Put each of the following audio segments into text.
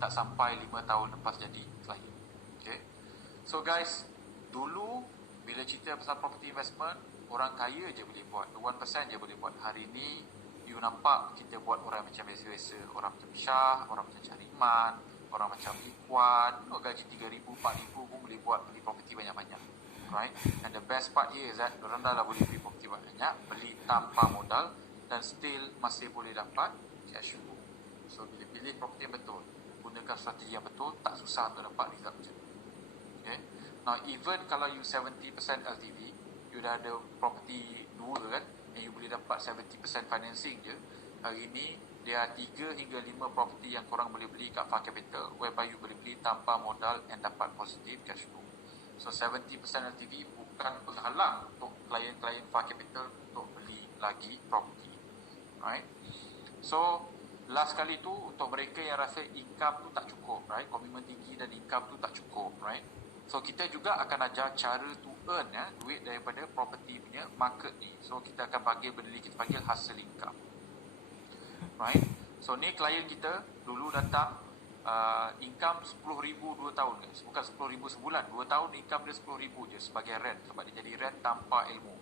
tak sampai 5 tahun lepas jadi klien. Okay. So guys, dulu bila cerita pasal property investment, orang kaya je boleh buat, 1% je boleh buat. Hari ni you nampak kita buat orang macam biasa-biasa, orang macam Syah, orang macam Syariman, orang macam Ikhwan, gaji 3,000, 4,000 pun boleh buat, beli property banyak-banyak. Right? And the best part here is that orang dah boleh beli property banyak, beli tanpa modal, dan still masih boleh dapat cash flow. So bila pilih property yang betul, gunakan strategi yang betul, tak susah untuk dapat result macam tu. Okay? Now even kalau you 70% LTV, you dah ada property 2 kan, and you boleh dapat 70% financing je, hari ni dia 3 hingga 5 property yang korang boleh beli kat Far Capital, whereby you boleh beli tanpa modal and dapat positive cash flow. So 70% LTV bukan penghalang untuk klien-klien Far Capital untuk beli lagi property. Right? So last kali tu untuk mereka yang rasa income tu tak cukup, right? Komitmen tinggi dan income tu tak cukup, right? So kita juga akan ajar cara to earn duit daripada property punya market ni. So kita akan bagi benda ni kita panggil hustle income. Right? So ni klien kita dulu datang income 10,000 2 tahun guys. Bukan 10,000 sebulan, 2 tahun income dia 10,000 je sebagai rent, sebab dia jadi rent tanpa ilmu.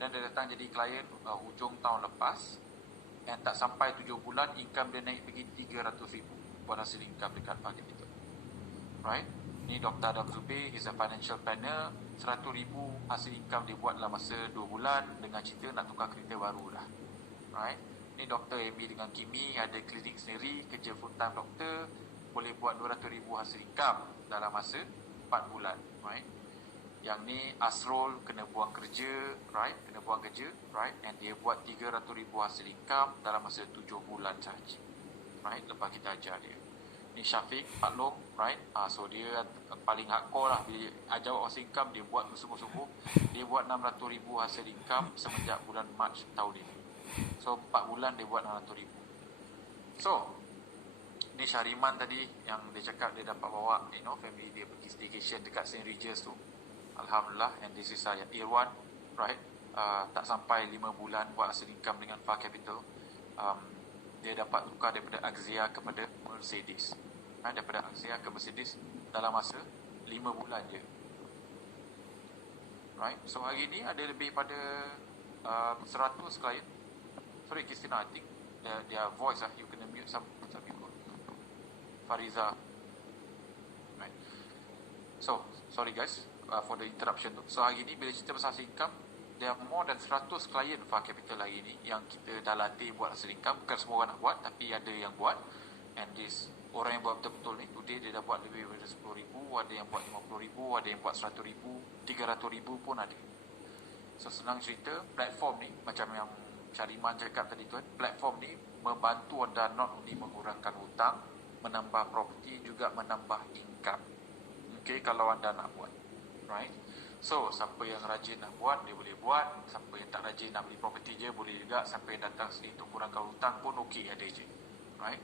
Dan dia datang jadi klien hujung tahun lepas, and tak sampai 7 bulan income dia naik pergi 300,000 buat hasil income dekat Far Capital. Right? Ni Dr. Adam Zubir, he's a financial planner. 100,000 hasil income dia buat dalam masa 2 bulan dengan cerita nak tukar kereta baru dah. Right? Ni Dr. Amy dengan Kimi ada klinik sendiri, kerja full time doktor, boleh buat 200,000 hasil income dalam masa 4 bulan. Right? Yang ni Asrul kena buang kerja, right? Kena buang kerja, right? And dia buat 300,000 hasil income dalam masa 7 bulan sahaja. Right? Lepas kita ajar dia. Ni Syafiq Pak Long, right? So dia paling hardcore lah. Bila ajar hasil income, dia buat sungguh-sungguh. Dia buat 600,000 hasil income semenjak bulan Mac tahun ini. So 4 bulan dia buat 600,000. So ni Syariman tadi yang dia cakap dia dapat bawa family dia pergi staycation dekat St. Regis tu. Alhamdulillah. And this is saya Irwan, right? Tak sampai 5 bulan buat hasil income dengan Far Capital. Dia dapat tukar daripada Axia kepada Mercedes. Daripada Axia ke Mercedes dalam masa 5 bulan je. Right? So hari ni ada lebih pada 100 klien. Sorry Christina, I think their voice you kena mute some people. Fariza. Right. So sorry guys for the interruption tu. So hari ni bila cerita pasal hasil income, there are more than 100 klien Far Capital hari ni yang kita dah latih buat hasil income. Bukan semua orang nak buat, tapi ada yang buat. And this orang yang buat betul-betul ni, today dia dah buat lebih daripada 10,000, ada yang buat 50,000, ada yang buat 100,000, 300,000 pun ada. So senang cerita, platform ni macam yang Syariman cakap tadi tu, platform ni membantu anda not only mengurangkan hutang, menambah property, juga menambah income. Okay, kalau anda nak buat. Right? So, siapa yang rajin nak buat, dia boleh buat. Siapa yang tak rajin nak beli property je, boleh juga. Siapa yang datang sini untuk kurangkan hutang pun okey, ada je. Right?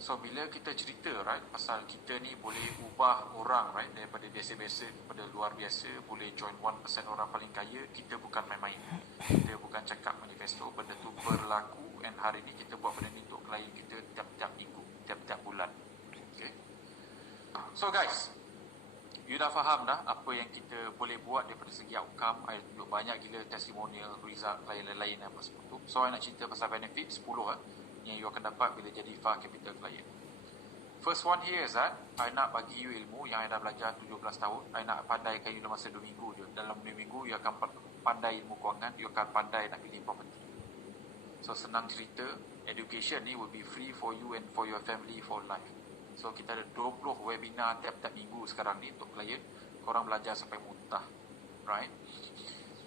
So, bila kita cerita, right, pasal kita ni boleh ubah orang, right, daripada biasa-biasa kepada luar biasa, boleh join 1% orang paling kaya, kita bukan main-main. Kita bukan cakap manifesto, benda tu berlaku, and hari ni kita buat benda ni untuk klien kita tiap-tiap minggu, tiap-tiap bulan. Okay? So, guys, you dah faham dah apa yang kita boleh buat daripada segi outcome. I tunjuk banyak gila testimonial, result, lain-lain apa semua tu. So, I nak cerita pasal benefit 10 yang you akan dapat bila jadi Far Capital client. First one here is that I nak bagi you ilmu yang I dah belajar 17 tahun. I nak pandaikan you dalam masa 2 minggu je. Dalam 2 minggu, you akan pandai ilmu kewangan, you akan pandai nak pilih property. So, senang cerita, education ni will be free for you and for your family for life. So, kita ada 20 webinar tiap-tiap minggu sekarang ni untuk klien. Korang belajar sampai muntah. Right?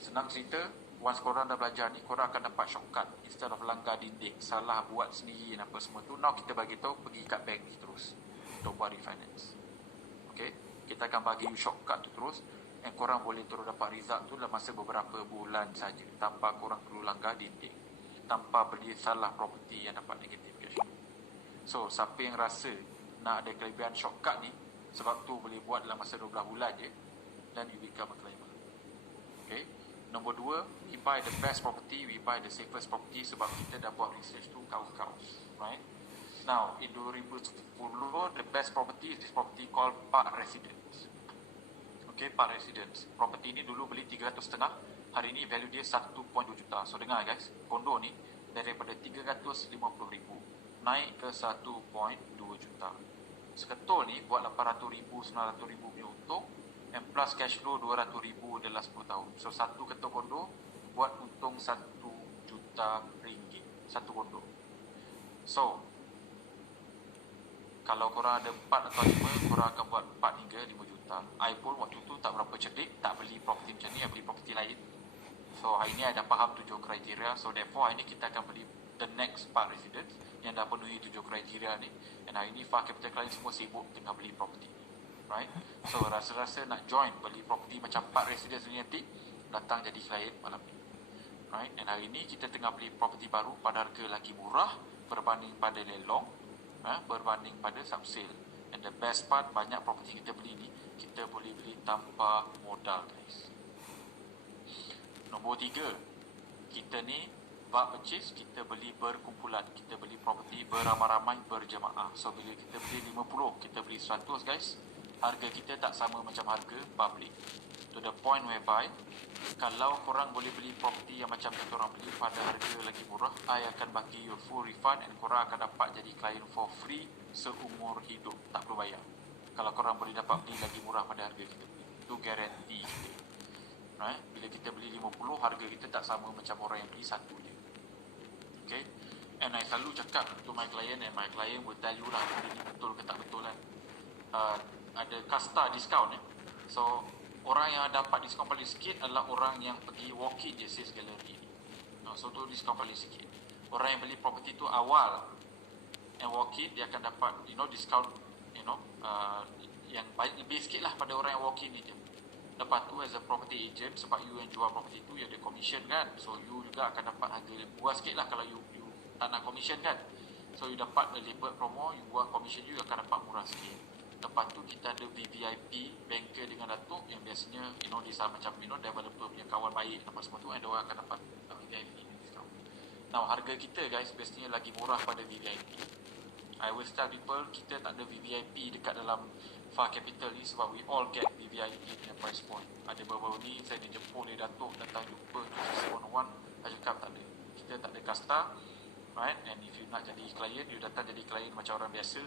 Senang cerita, once korang dah belajar ni, korang akan dapat shortcut. Instead of langgar dinding, salah buat sendiri dan apa semua tu, now kita bagi tahu pergi kat bank ni terus untuk buat refinance. Okay? Kita akan bagi you shortcut tu terus, and korang boleh terus dapat result tu dalam masa beberapa bulan saja, tanpa korang perlu langgar dinding, tanpa beli salah property yang dapat negative cash. So, siapa yang rasa nak ada kelebihan shortcut ni, sebab tu boleh buat dalam masa 12 bulan je, dan you become a claimer. Okay? Nombor 2, we buy the best property, we buy the safest property, sebab kita dah buat research tu kau-kau. Right? Now, in 2010, the best property is this property called Park Residence. Okay, Park Residence. Property ni dulu beli 300,500, hari ni value dia 1.2 juta. So dengar guys, kondo ni daripada 350,000 naik ke 1.2 juta. Seketul ni buat 800,000, 900,000 punya untung, and plus cash flow 200,000 dalam 10 tahun. So satu ketul kondo buat untung 1 juta ringgit satu kondo. So kalau korang ada 4 atau 5, korang akan buat 4 hingga 5 juta. I pun waktu tu tak berapa cerdik, tak beli property macam ni, I beli property lain. So hari ni I dah faham 7 kriteria. So therefore hari ni kita akan beli the next Park Residence yang dah penuhi 7 kriteria ni. And hari ni Far Capital Client semua sibuk tengah beli property, right? So rasa-rasa nak join beli property macam Park Residence ni nanti, datang jadi klien malam ni, right? And hari ni kita tengah beli property baru pada harga lagi murah berbanding pada lelong, berbanding pada subsale. And the best part, banyak property kita beli ni kita boleh beli tanpa modal guys. Nombor 3, kita ni bulk purchase, kita beli berkumpulan, kita beli property beramai-ramai, berjemaah. So bila kita beli 50, kita beli 100 guys, harga kita tak sama macam harga public. To the point whereby kalau korang boleh beli property yang macam kita orang beli pada harga lagi murah, I akan bagi you full refund and korang akan dapat jadi klien for free seumur hidup, tak perlu bayar. Kalau korang boleh dapat beli lagi murah pada harga kita beli, itu guarantee kita, right? Bila kita beli 50, harga kita tak sama macam orang yang beli satu je. Okay, and I selalu cakap to my client, and my client will tell you lah benda ni betul ke tak betul kan. Ada kasta discount So orang yang dapat diskaun paling sikit adalah orang yang pergi walk-in je sales gallery ni. So tu diskaun paling sikit. Orang yang beli property tu awal and walk-in, dia akan dapat diskaun yang lebih sikit lah pada orang yang walk-in ni je. Lepas tu as a property agent, sebab you yang jual property tu, you ada commission kan. So you juga akan dapat harga murah sikit lah kalau you tak nak commission kan. So you dapat early bird promo, you buat commission you akan dapat murah sikit. Lepas tu kita ada VVIP, banker dengan datuk, yang biasanya dia sama macam developer punya kawan baik, nampak semua tu, and orang akan dapat VVIP discount. Now harga kita guys biasanya lagi murah pada VVIP. I always tell people, kita tak ada VVIP dekat dalam Far Capital ni sebab we all get VVIP punya price point. Ada baru-baru ni saya dijemput oleh datuk datang jumpa tu one-on-one, saya cakap tak ada, kita tak ada kasta, right? And if you nak jadi klien, you datang jadi klien macam orang biasa.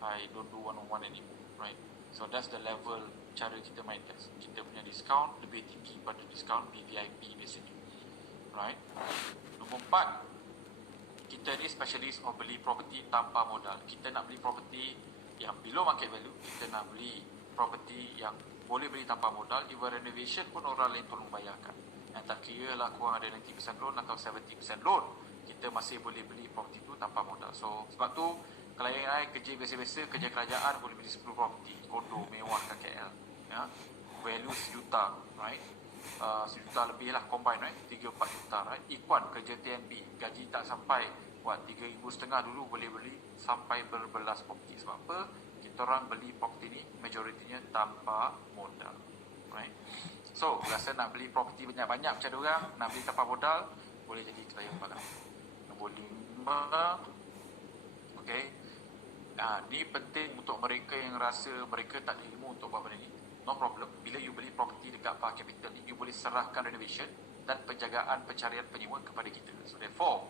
I don't do one-on-one anymore, right? So that's the level cara kita main guys. Kita punya discount lebih tinggi pada discount VVIP biasanya, right? Nombor 4, kita ni specialist of beli property tanpa modal. Kita nak beli property yang below market value, kita nak beli property yang boleh beli tanpa modal. Even renovation pun orang lain tolong bayarkan. Yang tak kira lah korang ada 90% loan atau 70% loan, kita masih boleh beli property tu tanpa modal. So sebab tu klien saya kerja biasa-biasa, kerja kerajaan boleh beli 10 property, kondo mewah kat KL, ya, value 1 juta, right? 1 juta lebih lah combine, right? 3-4 juta, right? Ikuan kerja TNB, gaji tak sampai buat 3,500 dulu boleh beli sampai berbelas property. Sebab apa? Kita orang beli property ni majoritinya tanpa modal, right? So rasa nak beli property banyak-banyak macam diorang, nak beli tanpa modal, boleh jadi klien malam. Nombor 5, okay, ni penting untuk mereka yang rasa mereka tak ada ilmu untuk buat benda ni. No problem. Bila you beli property dekat Far Capital ni, you boleh serahkan renovation dan penjagaan pencarian penyewa kepada kita. So therefore,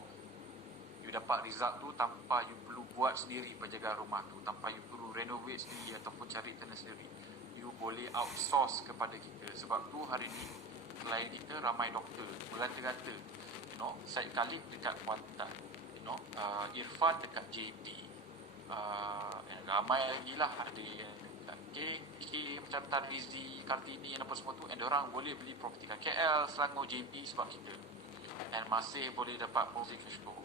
you dapat result tu tanpa you perlu buat sendiri penjagaan rumah tu, tanpa you perlu renovate sendiri ataupun cari tenant sendiri. You boleh outsource kepada kita. Sebab tu hari ni klien kita ramai doktor, bergata-gata. Syed Khalid dekat Kuantan, Irfan dekat JT, ramai lagi lah, ada KK macam Tan Rizzi, Kartini, apa semua tu, and orang boleh beli property kat KL, Selangor, JP sebab kita, and masih boleh dapat positive cash flow.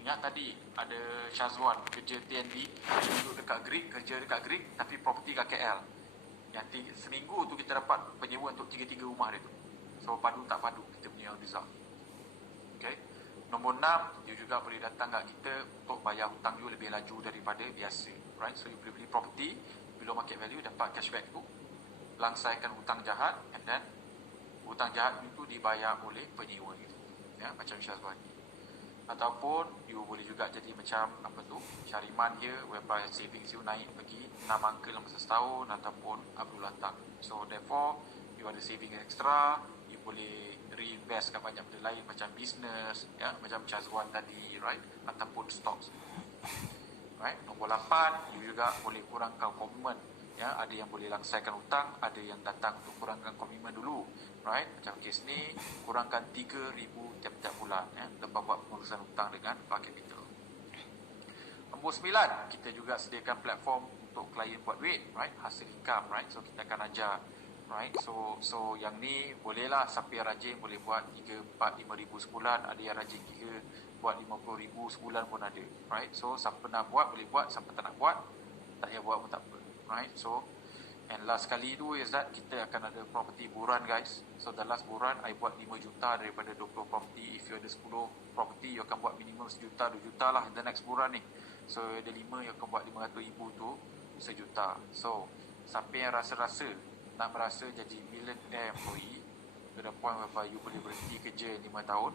Ingat tadi ada Syazwan kerja TNB, duduk dekat Greek, kerja dekat Greek tapi property kat KL, yang seminggu tu kita dapat penyewa untuk 3 rumah dia tu. So padu tak padu kita punya result. Okay. Nombor 6, you juga boleh datang kat kita untuk bayar hutang you lebih laju daripada biasa, right? So you boleh beli property below market value, dapat cashback tu, langsaikan hutang jahat, and then hutang jahat itu dibayar oleh penyewa itu, ya, macam Syazwan ni. Ataupun you boleh juga jadi macam apa tu, Syariman here, whereby savings you naik pergi 6 angka dalam masa setahun, ataupun Abdul Latak. So therefore you ada saving extra, you boleh reinvest kat banyak benda lain macam business, ya, macam Chazwan tadi, right, ataupun stocks, right. Nombor 8, you juga boleh kurangkan komitmen, ya. Ada yang boleh langsaikan hutang, ada yang datang untuk kurangkan komitmen dulu, right. Macam kes ni, kurangkan 3,000 tiap-tiap bulan, ya, lepas buat pengurusan hutang dengan Far Capital. Nombor 9, kita juga sediakan platform untuk klien buat duit, right, hasil income, right. So kita akan ajar, right. So yang ni bolehlah siapa yang rajin boleh buat 3, 4, 5 ribu sebulan, ada yang rajin gila buat 50 ribu sebulan pun ada, right. So siapa nak buat boleh buat, siapa tak nak buat tak payah buat pun tak apa, right. So and last kali tu is that kita akan ada property buran, guys. So the last buran I buat 5 juta daripada 20 property. If you ada 10 property, you akan buat minimum 1 juta, 2 juta lah the next buran ni. So ada 5, you akan buat 500 ribu tu 1 juta. So siapa yang rasa-rasa nak berasa jadi millionaire employee to the point whereby you boleh berhenti kerja 5 tahun,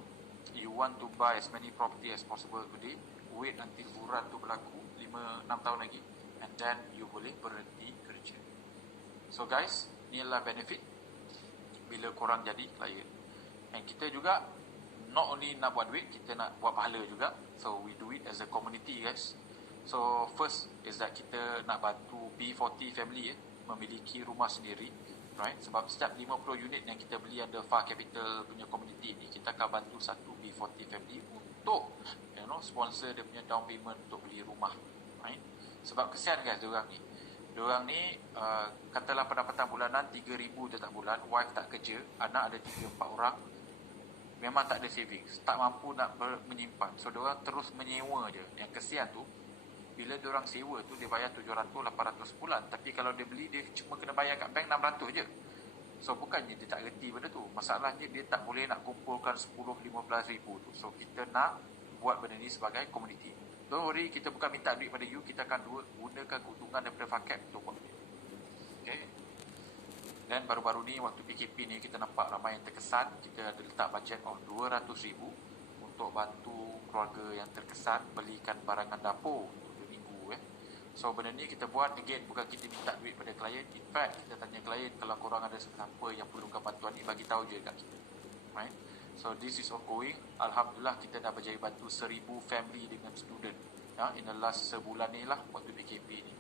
you want to buy as many property as possible today, wait until buran tu berlaku 5-6 tahun lagi, and then you boleh berhenti kerja. So guys, ni adalah benefit bila korang jadi klien. And kita juga not only nak buat duit, kita nak buat pahala juga. So we do it as a community, guys. So first is that kita nak bantu B40 family, memiliki rumah sendiri, right. Sebab setiap 50 unit yang kita beli under Far Capital punya community ni, kita akan bantu satu B40 family untuk sponsor dia punya down payment untuk beli rumah, right. Sebab kesian, guys, diorang ni katalah pendapatan bulanan 3,000 setiap bulan, wife tak kerja, anak ada 3-4 orang, memang tak ada savings, tak mampu nak menyimpan. So diorang terus menyewa je. Yang kesian tu, bila diorang sewa tu dia bayar 700-800 sebulan, tapi kalau dia beli dia cuma kena bayar kat bank 600 je. So bukannya dia tak reti benda tu, masalahnya dia tak boleh nak kumpulkan 10-15 ribu tu. So kita nak buat benda ni sebagai community. Don't worry, kita bukan minta duit pada you, kita akan gunakan keuntungan daripada Fakap untuk buat duit. Okay. Dan baru-baru ni waktu PKP ni kita nampak ramai yang terkesan. Kita ada letak bajet of 200,000 untuk bantu keluarga yang terkesan belikan barangan dapur untuk 2 minggu. So benda ni kita buat, again, bukan kita minta duit pada klien. In fact, kita tanya klien, kalau korang ada siapa yang perlukan bantuan ni, bagi tahu je kat kita, right. So this is ongoing. Alhamdulillah kita dah berjaya bantu 1,000 family dengan student, ya, in the last sebulan ni lah waktu PKP ni.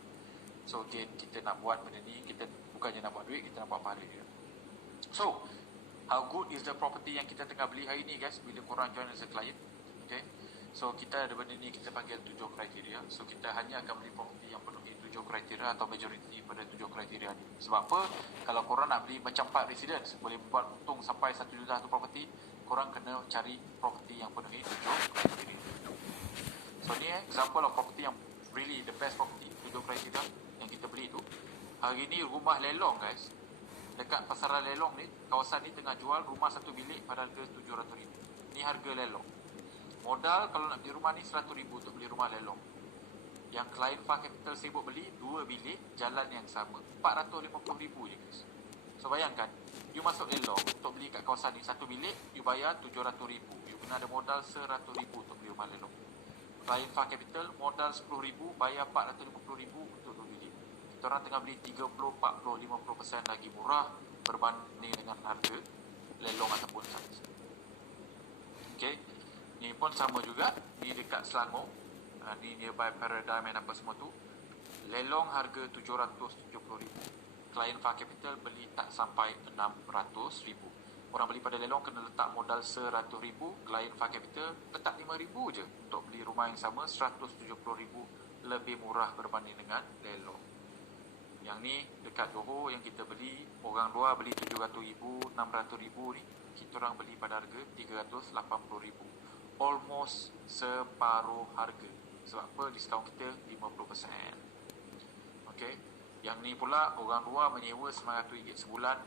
So again, kita nak buat benda ni, kita bukannya nak buat duit, kita nak buat pahala dia. So how good is the property yang kita tengah beli hari ni, guys, bila korang join as a client. Okay. So kita ada benda ni kita panggil 7 kriteria. So kita hanya akan beli property yang penuhi 7 kriteria atau majority pada 7 kriteria ni. Sebab apa? Kalau korang nak beli macam 4 residence, boleh buat untung sampai 1 juta satu property, korang kena cari property yang penuhi 7 kriteria. So ni example of property yang really the best property, 7 kriteria yang kita beli tu. Hari ni rumah lelong, guys. Dekat pasaran lelong ni, kawasan ni tengah jual rumah 1 bilik pada harga 700,000. Ni harga lelong. Modal kalau nak beli rumah ni 100,000 untuk beli rumah lelong. Yang klien Far Capital sibuk beli 2 bilik, jalan yang sama, 450,000 je, guys. So bayangkan, you masuk lelong untuk beli kat kawasan ni 1 bilik, you bayar 700,000. You kena ada modal 100,000 untuk beli rumah lelong. Klien Far Capital modal 10,000, bayar 450,000 untuk 2 bilik. Kita orang tengah beli 30, 40, 50% lagi murah berbanding dengan harga lelong ataupun sains. Okay. Ni pun sama juga. Ni dekat Selangor. Ni nearby Paradigm dan apa semua tu. Lelong harga 770,000. Klien Far Capital beli tak sampai 600,000. Orang beli pada lelong kena letak modal 100,000. Klien Far Capital letak 5,000 je untuk beli rumah yang sama, 170,000 lebih murah berbanding dengan lelong. Yang ni dekat Johor yang kita beli, orang luar beli 700,000, 600,000 ni, kita orang beli pada harga 380,000. Almost separuh harga. Sebab apa? Diskaun kita 50%. Okay. Yang ni pula orang luar menyewa RM900 sebulan.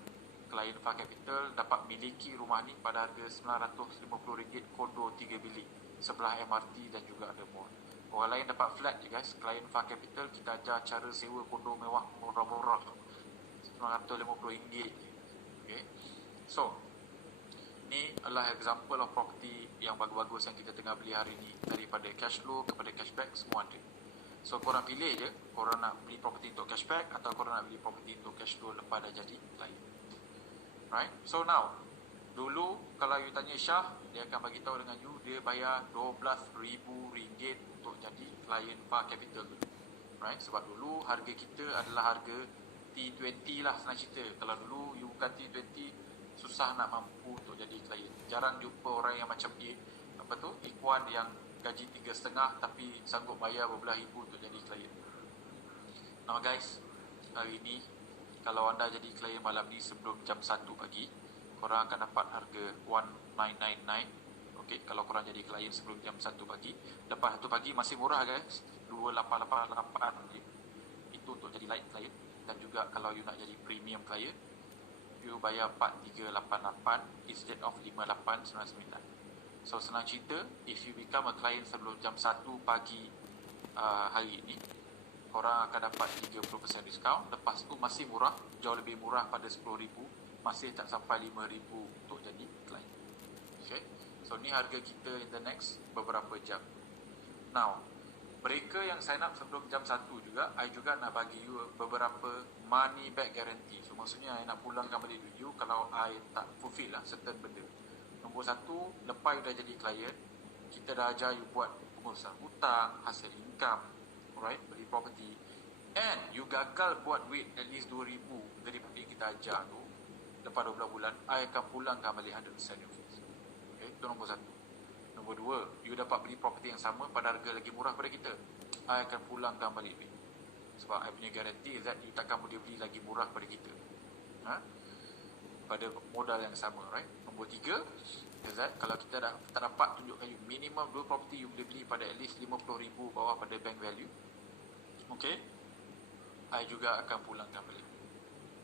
Klien Far Capital dapat miliki rumah ni pada harga RM950 kondo 3 bilik sebelah MRT dan juga ada mall. Orang lain dapat flat je, guys. Klien Far Capital kita ajar cara sewa kondo mewah murah-murah, RM950. Okay. So Ni adalah example of property yang bagus-bagus yang kita tengah beli hari ni. Daripada cash flow kepada cashback, semua ada. So korang pilih je, korang nak beli property untuk cashback atau korang nak beli property untuk cash flow lepas dah jadi client. Right? So now, dulu kalau you tanya Syah, dia akan bagi tahu dengan you dia bayar RM12,000 untuk jadi client Far Capital. Right? Sebab dulu harga kita adalah harga T20 lah, senang cerita. Kalau dulu you bukan T20, susah nak mampu untuk jadi klien. Jarang jumpa orang yang macam Ikhwan yang gaji 3,5 tapi sanggup bayar berbelah ribu untuk jadi klien. Now guys, hari ni kalau anda jadi klien malam ni sebelum jam 1 pagi, korang akan dapat harga 1999. Okay, kalau korang jadi klien sebelum jam 1 pagi. Lepas 1 pagi masih murah guys, 2888 je. Itu untuk jadi light client. Dan juga kalau you nak jadi premium client, you bayar 4388 instead of 5899. So senang cerita, if you become a client sebelum jam 1 pagi hari ini, korang akan dapat 30% diskaun. Lepas tu masih murah, jauh lebih murah pada RM10,000, masih tak sampai RM5,000 untuk jadi client. Okay, so ni harga kita in the next beberapa jam. Now, mereka yang sign up sebelum jam 1 juga, I juga nak bagi you beberapa money back guarantee. So maksudnya I nak pulangkan balik duit you kalau I tak fulfill lah certain benda. Nombor 1, lepas you dah jadi client, kita dah ajar you buat pengurusan hutang, hasil income, alright, beli property, and you gagal buat duit at least RM2,000 daripada yang kita ajar tu, lepas 12 bulan, I akan pulangkan balik 100% your fees. Okay, itu nombor 1. Nombor 2, you dapat beli property yang sama pada harga lagi murah pada kita, I akan pulangkan balik duit. Sebab I punya guarantee is that you takkan boleh beli lagi murah pada kita, pada modal yang sama, right? Nombor 3 is that kalau kita tak dapat tunjukkan you minimum 2 property you boleh beli pada at least RM50,000 bawah pada bank value, okay, I juga akan pulangkan balik.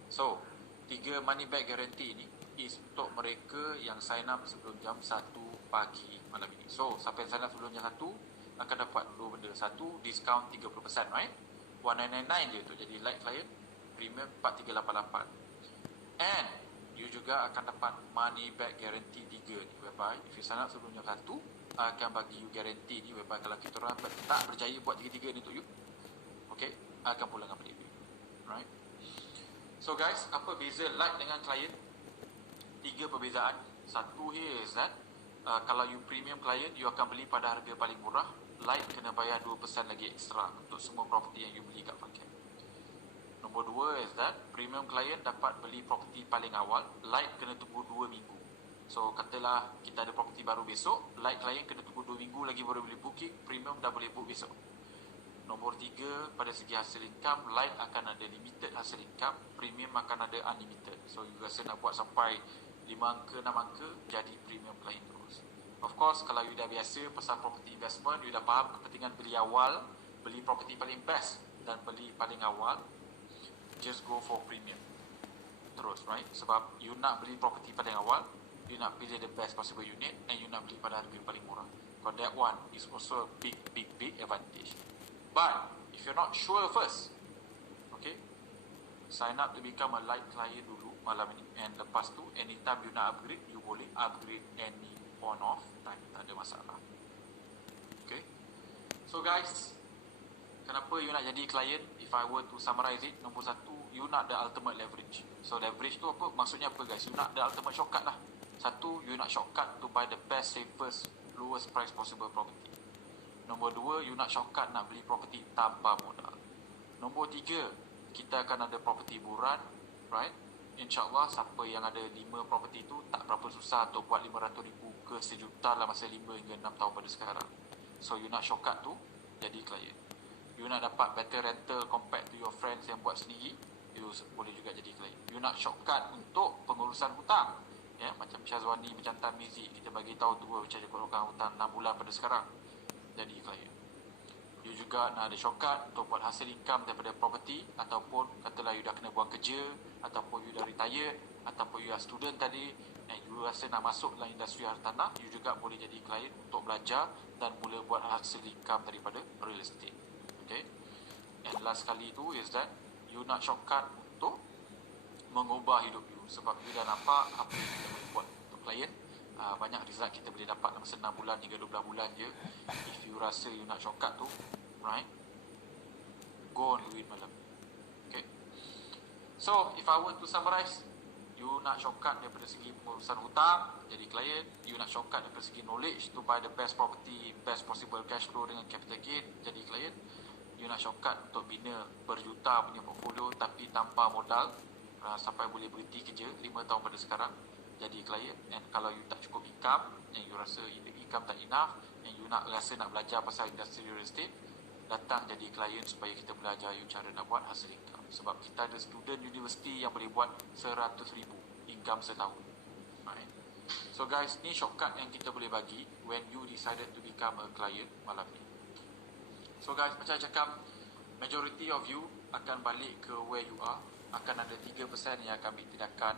So 3 money back guarantee ni is untuk mereka yang sign up sebelum jam 1 pagi malam ini. So siapa yang sign up sebelum jam 1 akan dapat 2 benda. 1, diskaun 30%, right? 1999 je untuk jadi light client, premium 4388. And you juga akan dapat money back guarantee 3 ni, whereby if you sign up sebelum jam 1, akan bagi you guarantee ni, whereby kalau kita orang tak berjaya buat 3-3 ni untuk you, okay, akan pulangkan balik you, right? So guys, apa beza light dengan client? 3 perbezaan. Satu here is that kalau you premium client, you akan beli pada harga paling murah. Light kena bayar 2% lagi ekstra untuk semua property yang you beli kat Farcap. Nombor 2 is that premium client dapat beli property paling awal. Light kena tunggu 2 minggu. So katalah kita ada property baru besok, light client kena tunggu 2 minggu lagi baru boleh booking, premium dah boleh book besok. Nombor 3, pada segi hasil income, light akan ada limited hasil income, premium akan ada unlimited. So you rasa nak buat sampai 5 angka, 6 angka, jadi premium client terus. Of course, kalau you dah biasa pasal property investment, you dah faham kepentingan beli awal, beli property paling best dan beli paling awal, just go for premium terus, right? Sebab you nak beli property paling awal, you nak pilih the best possible unit, and you nak beli pada harga paling murah. So that one is also a big advantage. But if you're not sure first, okay, sign up to become a light client dulu malam ini, and lepas tu anytime you nak upgrade, you boleh upgrade any point of time, tak ada masalah. Okay, so guys, kenapa you nak jadi client? If I were to summarize it, nombor 1, you nak the ultimate leverage. So leverage tu apa? Maksudnya apa guys? You nak the ultimate shortcut lah. 1, you nak shortcut to buy the best, safest, lowest price possible property. Nombor 2, you nak shortcut nak beli property tanpa modal. Nombor 3, kita akan ada property buran, right? InsyaAllah siapa yang ada 5 property tu tak berapa susah untuk buat RM500,000 ke RM1,000,000 dalam masa 5 hingga 6 tahun pada sekarang. So you nak shortcut tu, jadi client. You nak dapat better rental compared to your friends yang buat sendiri, you boleh juga jadi client. You nak shortcut untuk pengurusan hutang, ya, macam Syazwani macam Tamizi, kita bagi tahu tu macam pengurusan hutang 6 bulan pada sekarang, jadi client. You juga nak ada shortcut untuk buat hasil income daripada property, ataupun katalah you dah kena buang kerja, ataupun you dah retired, ataupun you are student tadi and you rasa nak masuk dalam industri hartanah, you juga boleh jadi client untuk belajar dan mula buat hasil income daripada real estate. Okay, and last kali tu is that you nak shortcut untuk mengubah hidup you, sebab you dah nampak apa yang kita boleh buat untuk client, banyak result kita boleh dapat dalam 6 bulan hingga 12 bulan je. If you rasa you nak shortcut tu, right, go on do it malam. Okay. So if I were to summarize, you nak shortcut daripada segi pengurusan hutang jadi klien, you nak shortcut daripada segi knowledge to buy the best property, best possible cash flow dengan capital gain jadi klien, you nak shortcut untuk bina berjuta punya portfolio tapi tanpa modal, sampai boleh berhenti kerja 5 tahun pada sekarang jadi klien. And kalau you tak cukup income, and you rasa income tak enough, and you rasa nak belajar pasal industri real estate, datang jadi klien supaya kita belajar you cara nak buat hasil income. Sebab kita ada student university yang boleh buat 100,000 income setahun. Right. So guys, ni shortcut yang kita boleh bagi when you decided to become a client malam ni. So guys, macam saya cakap, majority of you akan balik ke where you are. Akan ada 3% yang akan ambil tindakan